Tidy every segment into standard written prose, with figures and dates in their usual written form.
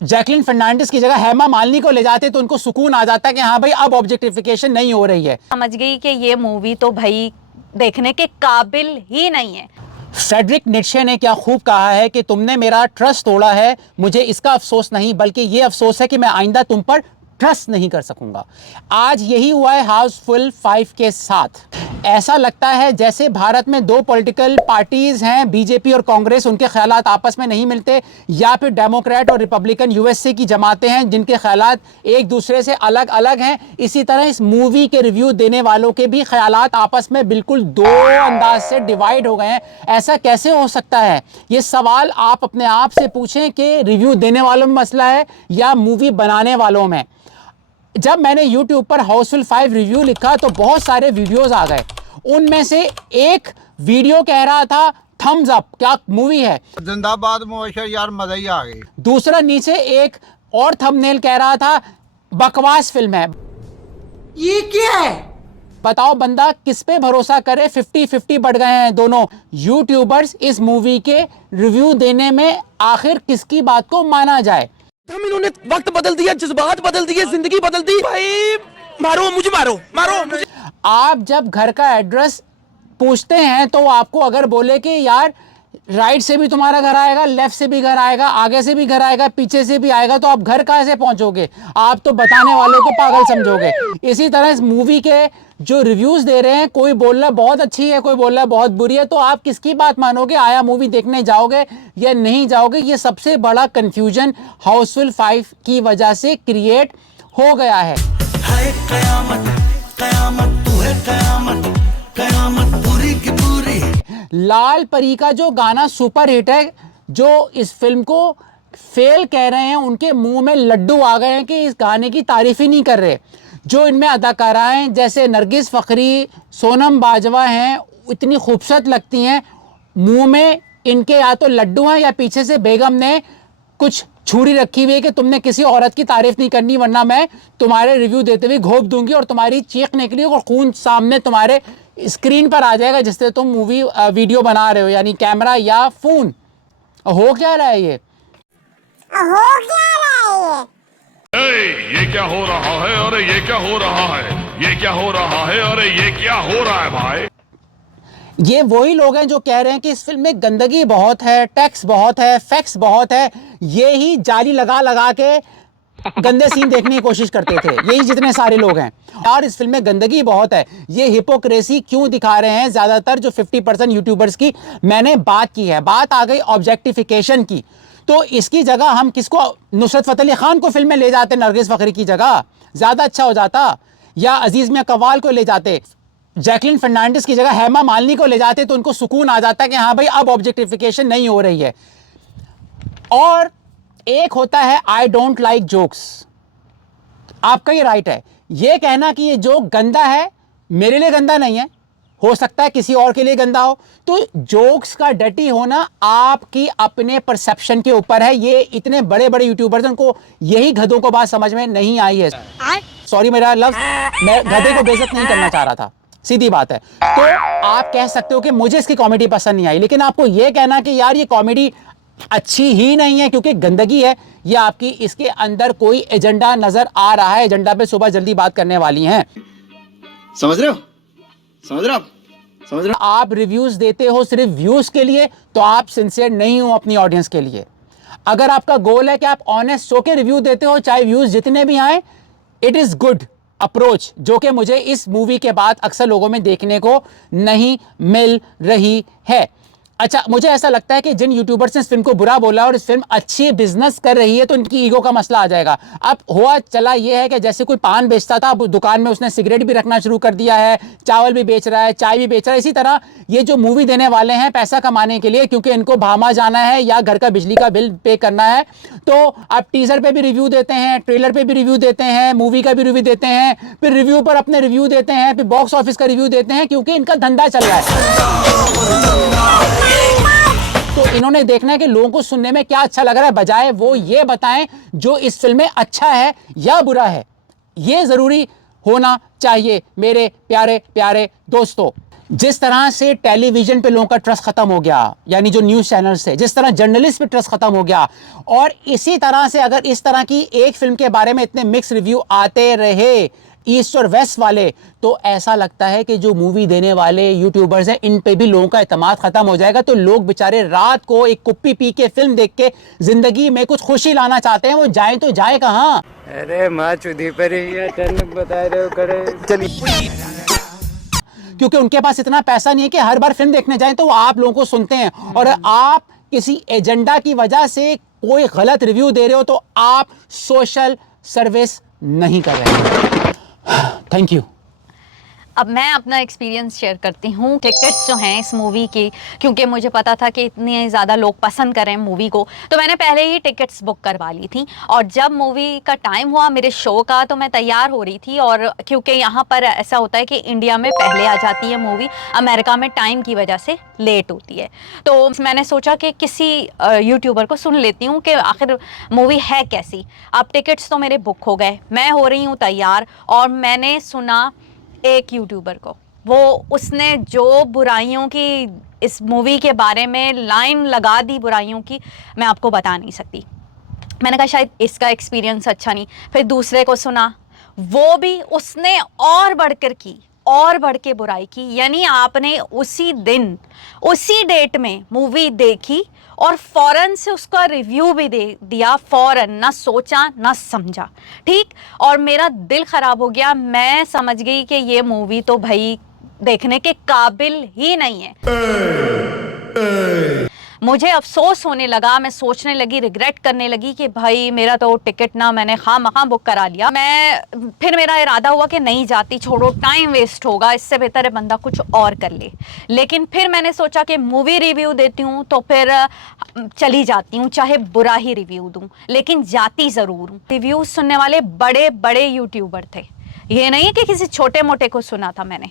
Jacqueline Fernandes की जगह हेमा मालिनी को ले जाते तो उनको सुकून आ जाता कि हाँ भाई अब ऑब्जेक्टिफिकेशन नहीं हो रही है। समझ गई कि ये मूवी तो भाई देखने के काबिल ही नहीं है। फ्रेडरिक नीत्शे ने क्या खूब कहा है कि तुमने मेरा ट्रस्ट तोड़ा है, मुझे इसका अफसोस नहीं बल्कि ये अफसोस है कि मैं आइंदा तुम पर ट्रस्ट नहीं कर सकूंगा। आज यही हुआ है हाउसफुल 5 के साथ। ऐसा लगता है जैसे भारत में दो पॉलिटिकल पार्टीज हैं, बीजेपी और कांग्रेस, उनके ख्यालात आपस में नहीं मिलते, या फिर डेमोक्रेट और रिपब्लिकन यूएसए की जमातें हैं जिनके ख्यालात एक दूसरे से अलग अलग हैं। इसी तरह इस मूवी के रिव्यू देने वालों के भी ख्यालात आपस में बिल्कुल दो अंदाज से डिवाइड हो गए हैं। ऐसा कैसे हो सकता है? ये सवाल आप अपने आप से पूछें कि रिव्यू देने वालों में मसला है या मूवी बनाने वालों में। जब मैंने YouTube पर हाउसफुल 5 रिव्यू लिखा तो बहुत सारे वीडियोस आ गए। उनमें से एक वीडियो कह रहा था थम्स अप, क्या मूवी है, जिंदाबाद मुबशर यार, मजा ही आ गई। दूसरा नीचे एक और थंबनेल कह रहा था बकवास फिल्म है। ये क्या है? बताओ बंदा किस पे भरोसा करे? 50-50 बढ़ गए हैं दोनों यूट्यूबर्स इस मूवी के रिव्यू देने में। आखिर किसकी बात को माना जाए? हम इन्होंने वक्त बदल दिया, जज्बात बदल दिए, जिंदगी बदल दी। भाई मारो मुझे, मारो मुझे। आप जब घर का एड्रेस पूछते हैं तो आपको अगर बोले कि यार राइट से भी तुम्हारा घर आएगा, लेफ्ट से भी घर आएगा, आगे से भी घर आएगा, पीछे से भी आएगा, तो आप घर कहाँ से पहुंचोगे? आप तो बताने वालों को पागल समझोगे। इसी तरह इस मूवी के जो रिव्यूज दे रहे हैं, कोई बोल रहा है बहुत अच्छी है, कोई बोल रहा है बहुत बुरी है, तो आप किसकी बात मानोगे? आया मूवी देखने जाओगे या नहीं जाओगे? ये सबसे बड़ा कंफ्यूजन हाउसफुल 5 की वजह से क्रिएट हो गया है। कयामत कयामत तू है, कयामत कयामत पूरी की पूरी। लाल परी का जो गाना सुपर हिट है, जो इस फिल्म को फेल कह रहे हैं, उनके मुंह में लड्डू आ गए हैं कि इस गाने की तारीफ ही नहीं कर रहे। जो इनमें अदाकाराएं जैसे नरगिस फ़खरी, सोनम बाजवा हैं, इतनी खूबसूरत लगती हैं, मुंह में इनके या तो लड्डू हैं या पीछे से बेगम ने कुछ छुरी रखी हुई है कि तुमने किसी औरत की तारीफ नहीं करनी वरना मैं तुम्हारे रिव्यू देते हुए घोंप दूंगी और तुम्हारी चीख निकली और खून सामने तुम्हारे स्क्रीन पर आ जाएगा जिससे तुम मूवी वीडियो बना रहे हो, यानी कैमरा या फोन। हो क्या रहा है ये? ये क्या हो रहा है? अरे ये क्या हो रहा है? ये क्या हो रहा है? अरे ये क्या हो रहा है भाई? ये वही लोग हैं जो कह रहे हैं कि इस फिल्म में गंदगी बहुत है, टैक्स बहुत है, फैक्स बहुत है। ये ही जाली लगा लगा के गंदे सीन देखने की कोशिश करते थे, यही जितने सारे लोग हैं। और इस फिल्म में गंदगी बहुत है। ये हिपोक्रेसी क्यों दिखा रहे हैं ज्यादातर जो 50% यूट्यूबर्स की मैंने बात की है। बात आ गई ऑब्जेक्टिफिकेशन की, तो इसकी जगह हम किसको, नुसरत फतेह अली खान को फिल्म में ले जाते नरगिस फ़खरी की जगह, ज्यादा अच्छा हो जाता। या अजीज मियां कव्वाल को ले जाते, जैकलिन फर्नांडिस की जगह हेमा मालिनी को ले जाते तो उनको सुकून आ जाता कि हाँ भाई अब ऑब्जेक्टिफिकेशन नहीं हो रही है। और एक होता है आई डोंट लाइक जोक्स। आपका ये राइट है, ये कहना कि ये जोक गंदा है, मेरे लिए गंदा नहीं है, हो सकता है किसी और के लिए गंदा हो। तो जोक्स का डटी होना आपकी अपने परसेप्शन के ऊपर है। ये इतने बड़े बड़े यूट्यूबर्स, उनको यही गधों को बात समझ में नहीं आई है। सॉरी मेरा लफ्ज, मैं गधे को बेइज्जत नहीं करना चाह रहा था, सीधी बात है। तो आप कह सकते हो कि मुझे इसकी कॉमेडी पसंद नहीं आई, लेकिन आपको यह कहना कि यार ये कॉमेडी अच्छी ही नहीं है क्योंकि गंदगी है, ये आपकी इसके अंदर कोई एजेंडा नजर आ रहा है। एजेंडा पे सुबह जल्दी बात करने वाली हैं। समझ रहे हो? समझ रहे हो? समझ रहे हो? आप रिव्यूज देते हो सिर्फ व्यूज के लिए, तो आप सिंसियर नहीं हो अपनी ऑडियंस के लिए। अगर आपका गोल है कि आप ऑनेस्ट होकर रिव्यू देते हो, चाहे व्यूज जितने भी आए, इट इज गुड अप्रोच, जो कि मुझे इस मूवी के बाद अक्सर लोगों में देखने को नहीं मिल रही है। अच्छा, मुझे ऐसा लगता है कि जिन यूट्यूबर्स ने इस फिल्म को बुरा बोला और इस फिल्म अच्छी बिजनेस कर रही है तो इनकी ईगो का मसला आ जाएगा। अब हुआ चला ये है कि जैसे कोई पान बेचता था, अब दुकान में उसने सिगरेट भी रखना शुरू कर दिया है, चावल भी बेच रहा है, चाय भी बेच रहा है। इसी तरह ये जो मूवी देने वाले हैं पैसा कमाने के लिए, क्योंकि इनको भामा जाना है या घर का बिजली का बिल पे करना है, तो आप टीजर पे भी रिव्यू देते हैं, ट्रेलर पे भी रिव्यू देते हैं, मूवी का भी रिव्यू देते हैं, फिर रिव्यू पर अपने रिव्यू देते हैं, फिर बॉक्स ऑफिस का रिव्यू देते हैं, क्योंकि इनका धंधा चल रहा है। तो इन्होंने देखना है कि लोगों को सुनने में क्या अच्छा लग रहा है, बजाय वो ये बताएं जो इस फिल्म में अच्छा है या बुरा है। ये जरूरी होना चाहिए मेरे प्यारे प्यारे दोस्तों। जिस तरह से टेलीविजन पे लोगों का ट्रस्ट खत्म हो गया, यानी जो न्यूज़ चैनल्स थे, जिस तरह जर्नलिस्ट पे ट्रस्ट खत्म हो गया, और इसी तरह से अगर इस तरह की एक फिल्म के बारे में इतने मिक्स रिव्यू आते रहे ईस्ट और वेस्ट वाले, तो ऐसा लगता है कि जो मूवी देने वाले यूट्यूबर्स हैं इन पे भी लोगों का एतमाद खत्म हो जाएगा। तो लोग बेचारे रात को एक कुप्पी पी के फिल्म देख के जिंदगी में कुछ खुशी लाना चाहते हैं, वो जाए तो जाए कहाँ। अरे माँ चुदी पर ही अचानक बता रहे हो करे चलिए, क्योंकि उनके पास इतना पैसा नहीं है कि हर बार फिल्म देखने जाएं, तो वो आप लोगों को सुनते हैं। और आप किसी एजेंडा की वजह से कोई गलत रिव्यू दे रहे हो तो आप सोशल सर्विस नहीं कर रहे। Thank you. अब मैं अपना एक्सपीरियंस शेयर करती हूँ। टिकट्स जो हैं इस मूवी की, क्योंकि मुझे पता था कि इतने ज़्यादा लोग पसंद करें मूवी को, तो मैंने पहले ही टिकट्स बुक करवा ली थी। और जब मूवी का टाइम हुआ मेरे शो का, तो मैं तैयार हो रही थी। और क्योंकि यहाँ पर ऐसा होता है कि इंडिया में पहले आ जाती है मूवी, अमेरिका में टाइम की वजह से लेट होती है, तो मैंने सोचा कि किसी यूट्यूबर को सुन लेती हूँ कि आखिर मूवी है कैसी। अब टिकट्स तो मेरे बुक हो गए, मैं हो रही हूँ तैयार, और मैंने सुना एक यूट्यूबर को, वो उसने जो बुराइयों की इस मूवी के बारे में लाइन लगा दी बुराइयों की, मैं आपको बता नहीं सकती। मैंने कहा शायद इसका एक्सपीरियंस अच्छा नहीं। फिर दूसरे को सुना, वो भी उसने और बढ़कर की, और बढ़ के बुराई की। यानी आपने उसी दिन उसी डेट में मूवी देखी और फौरन से उसका रिव्यू भी दे दिया, फौरन, ना सोचा ना समझा, ठीक। और मेरा दिल ख़राब हो गया। मैं समझ गई कि ये मूवी तो भाई देखने के काबिल ही नहीं है। मुझे अफसोस होने लगा, मैं सोचने लगी, रिग्रेट करने लगी कि भाई मेरा तो टिकट ना मैंने खामखा बुक करा लिया। फिर मेरा इरादा हुआ कि नहीं जाती, छोड़ो, टाइम वेस्ट होगा, इससे बेहतर है बंदा कुछ और कर ले। लेकिन फिर मैंने सोचा कि मूवी रिव्यू देती हूँ तो फिर चली जाती हूँ, चाहे बुरा ही रिव्यू दूँ, लेकिन जाती ज़रूर हूँ। रिव्यू सुनने वाले बड़े बड़े यूट्यूबर थे, ये नहीं कि किसी छोटे मोटे को सुना था मैंने।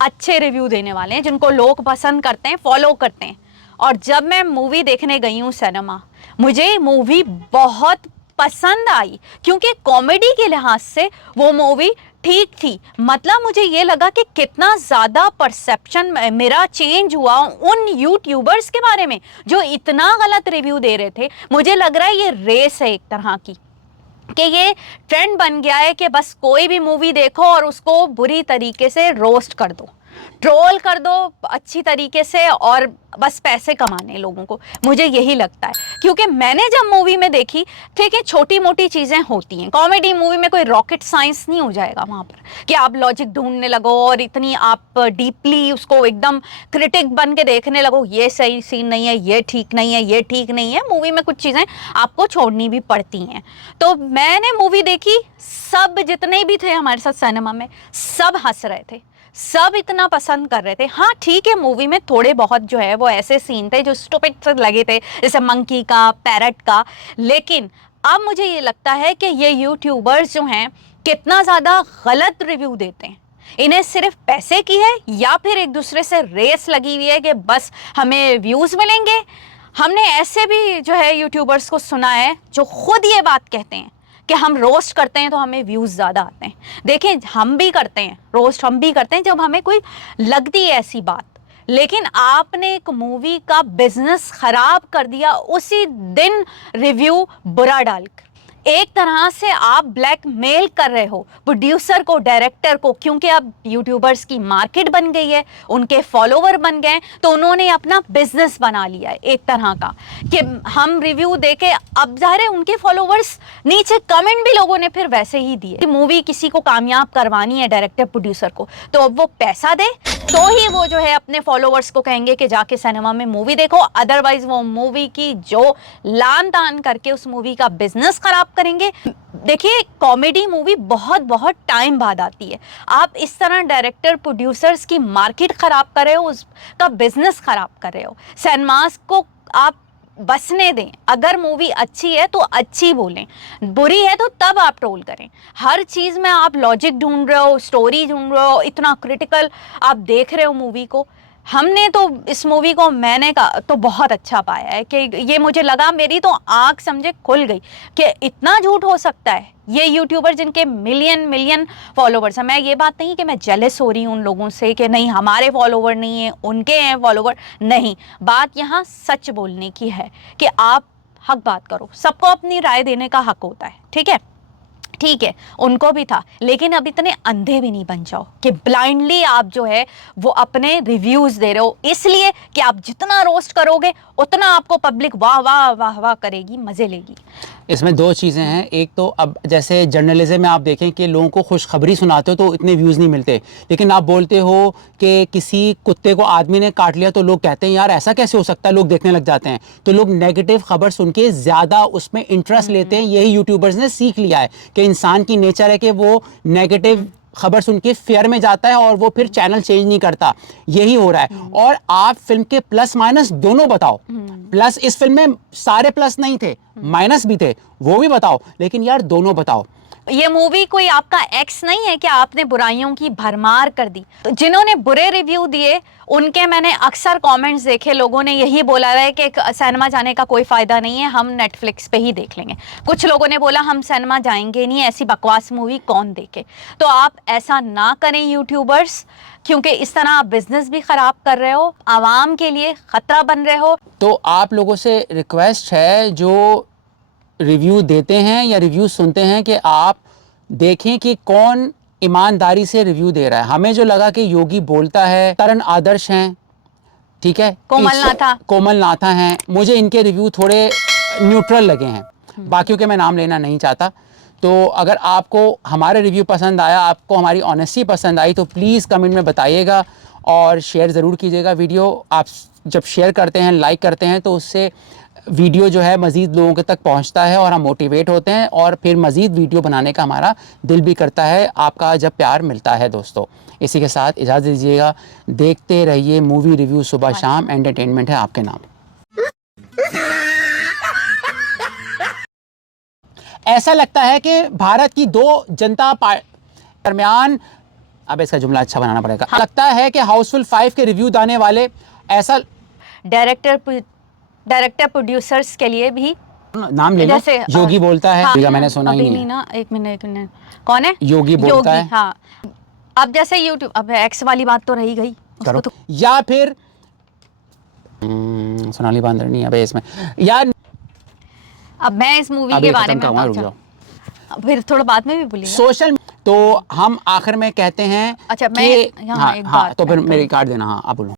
अच्छे रिव्यू देने वाले हैं जिनको लोग पसंद करते हैं, फॉलो करते हैं। और जब मैं मूवी देखने गई हूँ सिनेमा, मुझे मूवी बहुत पसंद आई, क्योंकि कॉमेडी के लिहाज से वो मूवी ठीक थी। मतलब मुझे ये लगा कि कितना ज़्यादा परसेप्शन मेरा चेंज हुआ उन यूट्यूबर्स के बारे में जो इतना गलत रिव्यू दे रहे थे। मुझे लग रहा है ये रेस है एक तरह की, कि ये ट्रेंड बन गया है कि बस कोई भी मूवी देखो और उसको बुरी तरीके से रोस्ट कर दो, ट्रोल कर दो अच्छी तरीके से, और बस पैसे कमाने लोगों को। मुझे यही लगता है, क्योंकि मैंने जब मूवी में देखी, ठीक है, छोटी मोटी चीज़ें होती हैं। कॉमेडी मूवी में कोई रॉकेट साइंस नहीं हो जाएगा वहाँ पर कि आप लॉजिक ढूंढने लगो और इतनी आप डीपली उसको एकदम क्रिटिक बन के देखने लगो, ये सही सीन नहीं है, ये ठीक नहीं है, ये ठीक नहीं है। मूवी में कुछ चीज़ें आपको छोड़नी भी पड़ती हैं। तो मैंने मूवी देखी, सब जितने भी थे हमारे साथ सिनेमा में, सब हंस रहे थे, सब इतना पसंद कर रहे थे। हाँ ठीक है, मूवी में थोड़े बहुत जो है वो ऐसे सीन थे जो स्टूपिड से लगे थे, जैसे मंकी का, पैरट का। लेकिन अब मुझे ये लगता है कि ये यूट्यूबर्स जो हैं कितना ज़्यादा गलत रिव्यू देते हैं। इन्हें सिर्फ पैसे की है, या फिर एक दूसरे से रेस लगी हुई है कि बस हमें व्यूज़ मिलेंगे। हमने ऐसे भी जो है यूट्यूबर्स को सुना है जो खुद ये बात कहते हैं कि हम रोस्ट करते हैं तो हमें व्यूज़ ज़्यादा आते हैं। देखें, हम भी करते हैं रोस्ट, हम भी करते हैं जब हमें कोई लगती है ऐसी बात। लेकिन आपने एक मूवी का बिजनेस ख़राब कर दिया उसी दिन रिव्यू बुरा डालकर। एक तरह से आप ब्लैकमेल कर रहे हो प्रोड्यूसर को, डायरेक्टर को, क्योंकि अब यूट्यूबर्स की मार्केट बन गई है, उनके फॉलोवर बन गए, तो उन्होंने अपना बिजनेस बना लिया है एक तरह का कि हम रिव्यू देके, अब ज़ाहिर है उनके फॉलोवर्स नीचे कमेंट भी लोगों ने फिर वैसे ही दिए। मूवी किसी को कामयाब करवानी है डायरेक्टर प्रोड्यूसर को, तो अब वो पैसा दे तो ही वो जो है अपने फॉलोवर्स को कहेंगे कि जाके सिनेमा में मूवी देखो, अदरवाइज वो मूवी की जो लान तान करके उस मूवी का बिजनेस खराब करेंगे। देखिए, कॉमेडी मूवी बहुत बहुत टाइम बाद आती है। आप इस तरह डायरेक्टर प्रोड्यूसर्स की मार्केट खराब कर रहे हो, उसका बिजनेस खराब कर रहे हो। सिनेमास को आप बसने दें। अगर मूवी अच्छी है तो अच्छी बोलें, बुरी है तो तब आप ट्रोल करें। हर चीज़ में आप लॉजिक ढूंढ रहे हो, स्टोरी ढूंढ रहे हो, इतना क्रिटिकल आप देख रहे हो मूवी को। हमने तो इस मूवी को मैंने का तो बहुत अच्छा पाया है कि ये मुझे लगा, मेरी तो आंख समझे खुल गई कि इतना झूठ हो सकता है। ये यूट्यूबर जिनके मिलियन फॉलोवर्स हैं, मैं ये बात नहीं कि मैं जेलस हो रही हूँ उन लोगों से कि नहीं हमारे फॉलोवर नहीं हैं, उनके हैं फॉलोवर, नहीं, बात यहाँ सच बोलने की है कि आप हक बात करो, सबको अपनी राय देने का हक होता है, ठीक है, उनको भी था, लेकिन अब इतने अंधे भी नहीं बन जाओ कि ब्लाइंडली आप जो है वो अपने रिव्यूज़ दे रहे हो, इसलिए कि आप जितना रोस्ट करोगे उतना आपको पब्लिक वाह वाह वाह वाह करेगी, मज़े लेगी। इसमें दो चीज़ें हैं। एक तो अब जैसे जर्नलिज्म में आप देखें कि लोगों को खुशखबरी सुनाते हो तो इतने व्यूज़ नहीं मिलते, लेकिन आप बोलते हो कि किसी कुत्ते को आदमी ने काट लिया तो लोग कहते हैं यार ऐसा कैसे हो सकता है, लोग देखने लग जाते हैं। तो लोग नेगेटिव खबर सुन के ज़्यादा उसमें इंटरेस्ट लेते हैं। यही यूट्यूबर्स ने सीख लिया है कि इंसान की नेचर है कि वो नेगेटिव खबर सुन के फेयर में जाता है और वो फिर चैनल चेंज नहीं करता। यही हो रहा है। और आप फिल्म के प्लस माइनस दोनों बताओ। प्लस इस फिल्म में सारे प्लस नहीं थे, माइनस भी थे, वो भी बताओ, लेकिन यार दोनों बताओ। ये मूवी कोई आपका एक्स नहीं है कि आपने बुराइयों की भरमार कर दी। तो जिन्होंने बुरे रिव्यू दिए उनके मैंने अक्सर कमेंट्स देखे, लोगों ने यही बोला है कि सिनेमा जाने का कोई फ़ायदा नहीं है, हम नेटफ्लिक्स पे ही देख लेंगे। कुछ लोगों ने बोला हम सिनेमा जाएंगे नहीं, ऐसी बकवास मूवी कौन देखे। तो आप ऐसा ना करें यूट्यूबर्स, क्योंकि इस तरह आप बिजनेस भी ख़राब कर रहे हो, आवाम के लिए ख़तरा बन रहे हो। तो आप लोगों से रिक्वेस्ट है जो रिव्यू देते हैं या रिव्यू सुनते हैं कि आप देखें कि कौन ईमानदारी से रिव्यू दे रहा है। हमें जो लगा कि योगी बोलता है, तरण आदर्श हैं, ठीक है, कोमल नाथा हैं, मुझे इनके रिव्यू थोड़े न्यूट्रल लगे हैं, बाकियों के मैं नाम लेना नहीं चाहता। तो अगर आपको हमारे रिव्यू पसंद आया, आपको हमारी ऑनेस्टी पसंद आई, तो प्लीज़ कमेंट में बताइएगा और शेयर ज़रूर कीजिएगा वीडियो। आप जब शेयर करते हैं, लाइक करते हैं, तो उससे वीडियो जो है मज़ीद लोगों के तक पहुंचता है और हम मोटिवेट होते हैं और फिर मज़ीद वीडियो बनाने का हमारा दिल भी करता है, आपका जब प्यार मिलता है। दोस्तों, इसी के साथ इजाज़त दीजिएगा। देखते रहिए मूवी रिव्यू सुबह शाम, एंटरटेनमेंट है आपके नाम। ऐसा लगता है कि भारत की दो जनता पार्टी दरमियान, अब इसका जुमला अच्छा बनाना पड़ेगा। लगता है कि हाउसफुल 5 के रिव्यू दाने वाले ऐसा डायरेक्टर प्रोड्यूसर्स के लिए भी नाम ले लो, योगी बोलता है। हाँ, मैंने सुना ही नहीं ना। एक मिनट कौन है? योगी बोलता है। हाँ, अब जैसे यूट्यूब, अब एक्स वाली बात तो रही गई करो तो। या फिर सोनाली बांदरनी, अबे इसमें यार, अब मैं इस मूवी के बारे में फिर थोड़ा बाद में भी बोलिएगा। सोशल, तो हम आखिर में कहते हैं अच्छा, मैं यहाँ एक बात तो फिर मेरी कार्ड देना। हाँ, आप बोलो।